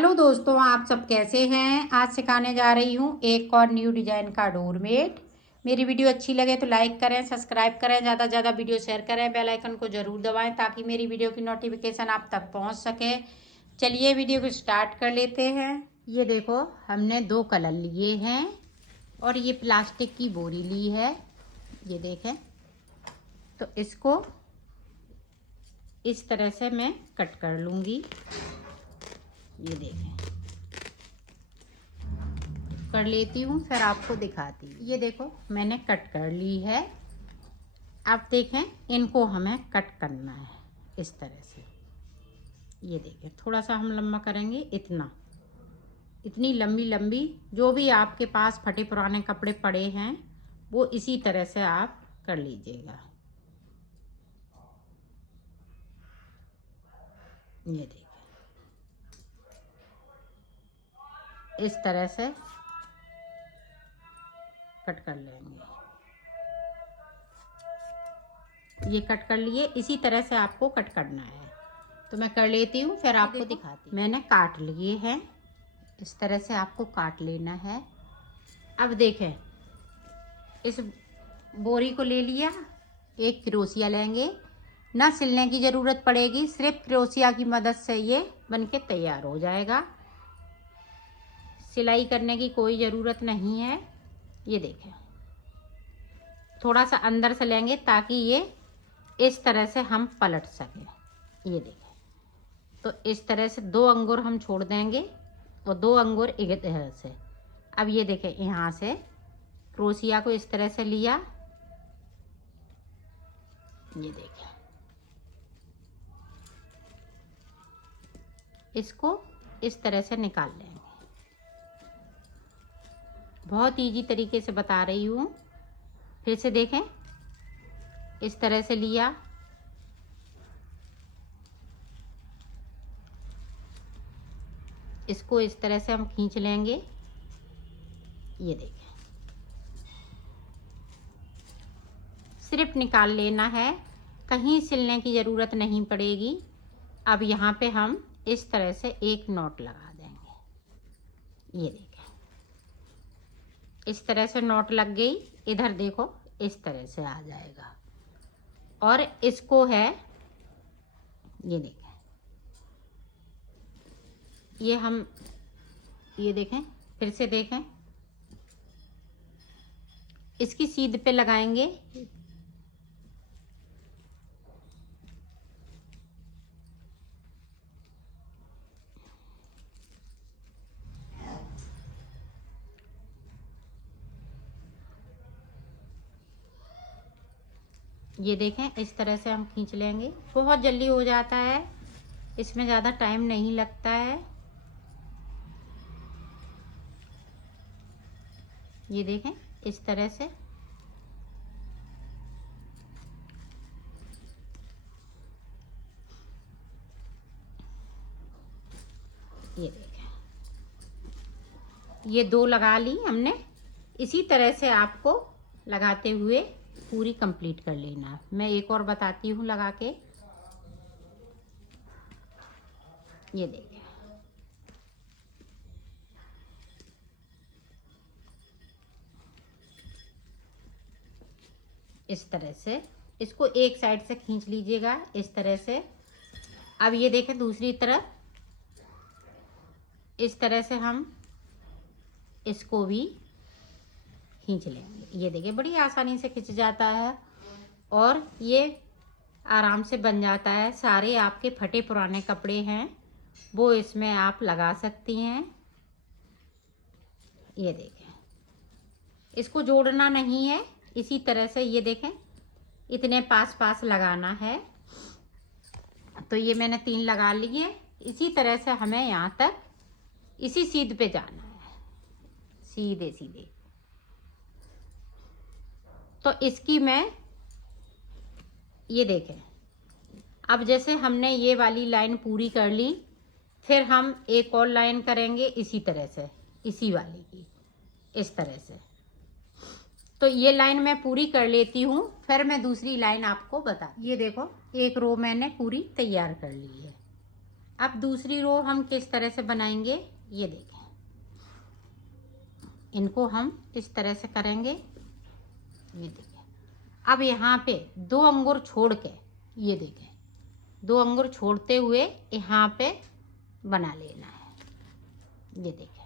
Hello दोस्तों, आप सब कैसे हैं। आज सिखाने जा रही हूँ एक और न्यू डिज़ाइन का डोरमेट। मेरी वीडियो अच्छी लगे तो लाइक करें, सब्सक्राइब करें, ज़्यादा से ज़्यादा वीडियो शेयर करें, बेल आइकन को ज़रूर दबाएं ताकि मेरी वीडियो की नोटिफिकेशन आप तक पहुँच सके। चलिए वीडियो को स्टार्ट कर लेते हैं। ये देखो, हमने 2 कलर लिए हैं और ये प्लास्टिक की बोरी ली है। ये देखें, तो इसको इस तरह से मैं कट कर लूँगी। ये देखें, कर लेती हूँ, फिर आपको दिखाती हूँ। ये देखो, मैंने कट कर ली है। अब देखें, इनको हमें कट करना है इस तरह से। ये देखें, थोड़ा सा हम लंबा करेंगे, इतनी लंबी लंबी। जो भी आपके पास फटे पुराने कपड़े पड़े हैं वो इसी तरह से आप कर लीजिएगा। ये देखिए, इस तरह से कट कर लेंगे। ये कट कर लिए, इसी तरह से आपको कट करना है। तो मैं कर लेती हूँ, फिर आपको दिखाती हूँ। मैंने काट लिए हैं, इस तरह से आपको काट लेना है। अब देखें, इस बोरी को ले लिया, एक क्रोशिया लेंगे, ना सिलने की ज़रूरत पड़ेगी, सिर्फ क्रोशिया की मदद से ये बनके तैयार हो जाएगा। सिलाई करने की कोई ज़रूरत नहीं है। ये देखें, थोड़ा सा अंदर से लेंगे ताकि ये इस तरह से हम पलट सकें। ये देखें, तो इस तरह से 2 अंगूर हम छोड़ देंगे और 2 अंगूर एक तरह से। अब ये देखें, यहाँ से क्रोशिया को इस तरह से लिया। ये देखें, इसको इस तरह से निकाल लेंगे। बहुत इजी तरीके से बता रही हूँ। फिर से देखें, इस तरह से लिया, इसको इस तरह से हम खींच लेंगे। ये देखें, सिर्फ निकाल लेना है, कहीं सिलने की ज़रूरत नहीं पड़ेगी। अब यहाँ पे हम इस तरह से एक नॉट लगा देंगे। ये देखें, इस तरह से नॉट लग गई। इधर देखो, इस तरह से आ जाएगा। और इसको है, ये देखें, ये हम, ये देखें, फिर से देखें, इसकी सीध पे लगाएंगे। ये देखें, इस तरह से हम खींच लेंगे। बहुत जल्दी हो जाता है, इसमें ज़्यादा टाइम नहीं लगता है। ये देखें, इस तरह से। ये देखें, ये 2 लगा ली हमने। इसी तरह से आपको लगाते हुए पूरी कंप्लीट कर लेना। मैं एक और बताती हूँ लगा के। ये देखें, इस तरह से इसको एक साइड से खींच लीजिएगा, इस तरह से। अब ये देखें, दूसरी तरफ इस तरह से हम इसको भी खींच लेंगे। ये देखिए, बड़ी आसानी से खिंच जाता है और ये आराम से बन जाता है। सारे आपके फटे पुराने कपड़े हैं वो इसमें आप लगा सकती हैं। ये देखें, इसको जोड़ना नहीं है, इसी तरह से। ये देखें, इतने पास पास लगाना है। तो ये मैंने 3 लगा लिए। इसी तरह से हमें यहाँ तक इसी सीध पे जाना है, सीधे सीधे। तो इसकी मैं, ये देखें, अब जैसे हमने ये वाली लाइन पूरी कर ली, फिर हम एक और लाइन करेंगे इसी तरह से, इसी वाली की, इस तरह से। तो ये लाइन मैं पूरी कर लेती हूँ, फिर मैं दूसरी लाइन आपको बता। ये देखो, एक रो मैंने पूरी तैयार कर ली है। अब दूसरी रो हम किस तरह से बनाएंगे, ये देखें। इनको हम इस तरह से करेंगे, ये देखें। अब यहाँ पे 2 अंगूर छोड़ के, ये देखें, 2 अंगूर छोड़ते हुए यहाँ पे बना लेना है। ये देखें,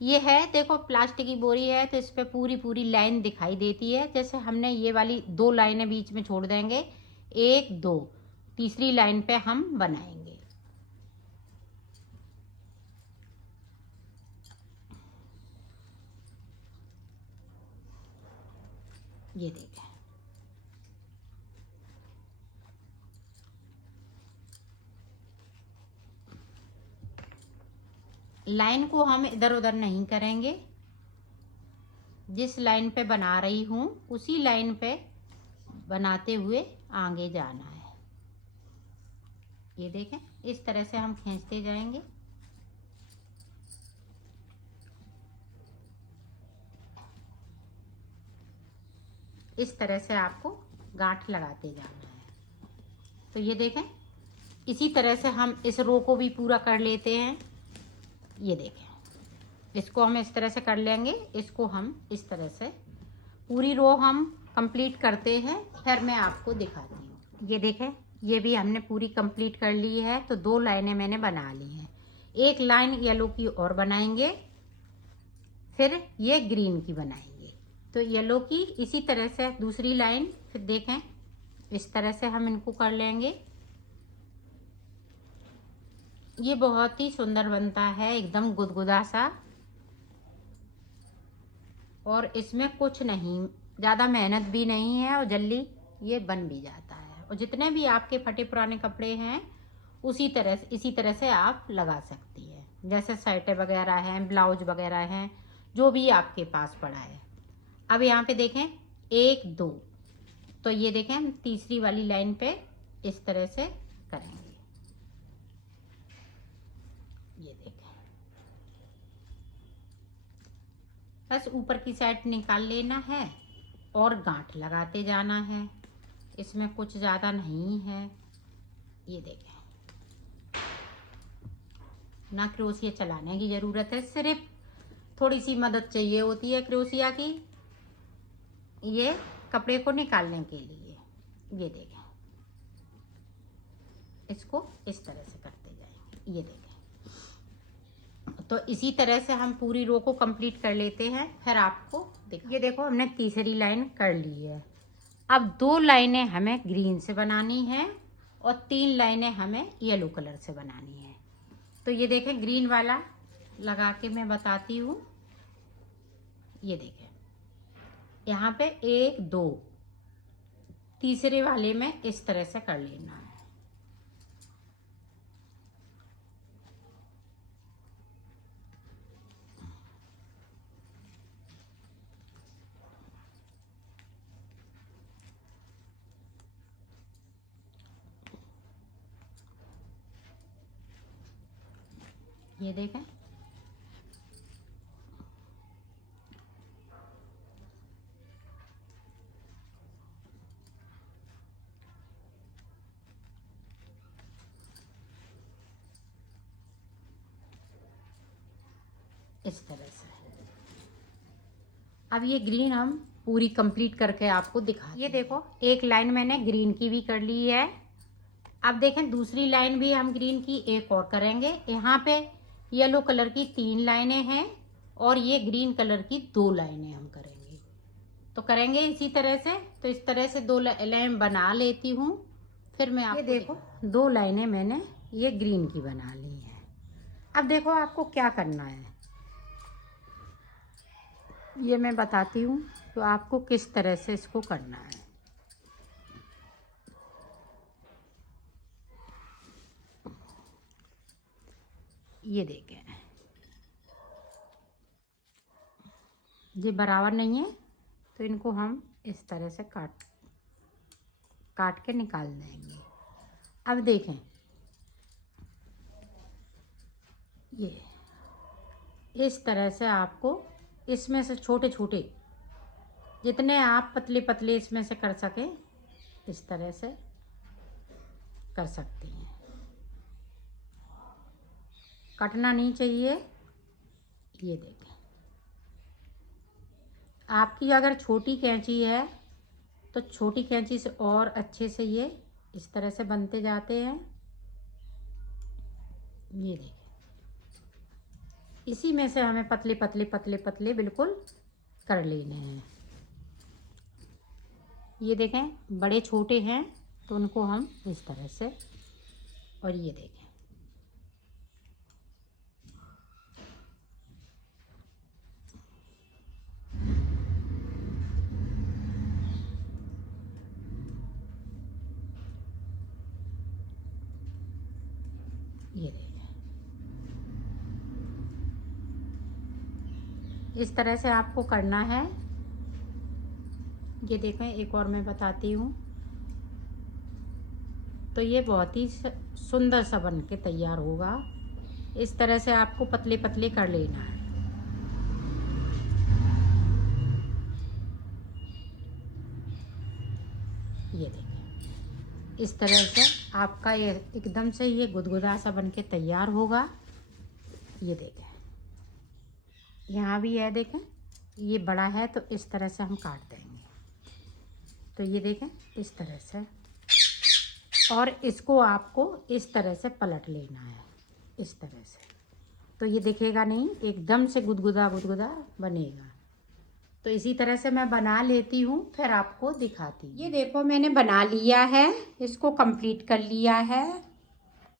ये है, देखो प्लास्टिक की बोरी है तो इस पे पूरी पूरी लाइन दिखाई देती है। जैसे हमने ये वाली 2 लाइनें बीच में छोड़ देंगे, 1 2, तीसरी लाइन पे हम बनाएंगे। ये देखें, लाइन को हम इधर उधर नहीं करेंगे। जिस लाइन पे बना रही हूँ उसी लाइन पे बनाते हुए आगे जाना है। ये देखें, इस तरह से हम खींचते जाएंगे। इस तरह से आपको गांठ लगाते जाना है। तो ये देखें, इसी तरह से हम इस रो को भी पूरा कर लेते हैं। ये देखें, इसको हम इस तरह से कर लेंगे, इसको हम इस तरह से पूरी रो हम कंप्लीट करते हैं, फिर मैं आपको दिखाती हूँ। ये देखें, ये भी हमने पूरी कंप्लीट कर ली है। तो 2 लाइनें मैंने बना ली हैं। एक लाइन येलो की और बनाएंगे, फिर ये ग्रीन की बनाएंगे। तो येलो की इसी तरह से दूसरी लाइन, फिर देखें इस तरह से हम इनको कर लेंगे। ये बहुत ही सुंदर बनता है, एकदम गुदगुदा सा, और इसमें कुछ नहीं, ज़्यादा मेहनत भी नहीं है और जल्दी ये बन भी जाता है। और जितने भी आपके फटे पुराने कपड़े हैं उसी तरह से, इसी तरह से आप लगा सकती हैं। जैसे शर्टें वगैरह हैं, ब्लाउज वगैरह हैं, जो भी आपके पास पड़ा है। अब यहाँ पे देखें 1 2, तो ये देखें हम तीसरी वाली लाइन पे इस तरह से करेंगे। ये देखें, बस ऊपर की साइड निकाल लेना है और गांठ लगाते जाना है। इसमें कुछ ज़्यादा नहीं है। ये देखें, ना क्रोशिया चलाने की ज़रूरत है, सिर्फ थोड़ी सी मदद चाहिए होती है क्रोशिया की, ये कपड़े को निकालने के लिए। ये देखें, इसको इस तरह से करते जाएंगे। ये देखें, तो इसी तरह से हम पूरी रो को कंप्लीट कर लेते हैं, फिर आपको ये देखो हमने तीसरी लाइन कर ली है। अब 2 लाइनें हमें ग्रीन से बनानी है और 3 लाइनें हमें येलो कलर से बनानी है। तो ये देखें, ग्रीन वाला लगा के मैं बताती हूँ। ये देखें, यहाँ पे 1 2, तीसरे वाले में इस तरह से कर लेना है। ये देखें, इस तरह से। अब ये ग्रीन हम पूरी कंप्लीट करके आपको दिखा, ये देखो एक लाइन मैंने ग्रीन की भी कर ली है। अब देखें दूसरी लाइन भी हम ग्रीन की एक और करेंगे। यहाँ पे येलो कलर की 3 लाइनें हैं और ये ग्रीन कलर की 2 लाइनें हम करेंगे। तो करेंगे इसी तरह से। तो इस तरह से 2 लाइन बना लेती हूँ, फिर मैं आपको, ये देखो 2 लाइनें मैंने ये ग्रीन की बना ली हैं। अब देखो आपको क्या करना है, ये मैं बताती हूँ तो आपको किस तरह से इसको करना है। ये देखें, ये बराबर नहीं है तो इनको हम इस तरह से काट के निकाल देंगे। अब देखें, ये इस तरह से आपको इसमें से छोटे छोटे जितने आप पतले पतले इसमें से कर सकें, इस तरह से कर सकते हैं। कटना नहीं चाहिए। ये देखें, आपकी अगर छोटी कैंची है तो छोटी कैंची से और अच्छे से ये इस तरह से बनते जाते हैं। ये देखें, इसी में से हमें पतले पतले पतले पतले बिल्कुल कर लेने हैं। ये देखें, बड़े छोटे हैं तो उनको हम इस तरह से, और ये देखें, ये देखें, इस तरह से आपको करना है। ये देखें, एक और मैं बताती हूँ। तो ये बहुत ही सुंदर सा बन के तैयार होगा। इस तरह से आपको पतले पतले कर लेना है। ये देखें, इस तरह से आपका ये एकदम से ये गुदगुदा सा बन के तैयार होगा। ये देखें, यहाँ भी है, देखें ये बड़ा है तो इस तरह से हम काट देंगे। तो ये देखें इस तरह से, और इसको आपको इस तरह से पलट लेना है, इस तरह से। तो ये दिखेगा नहीं, एकदम से गुदगुदा गुदगुदा बनेगा। तो इसी तरह से मैं बना लेती हूँ, फिर आपको दिखाती हूँ। ये देखो, मैंने बना लिया है, इसको कंप्लीट कर लिया है।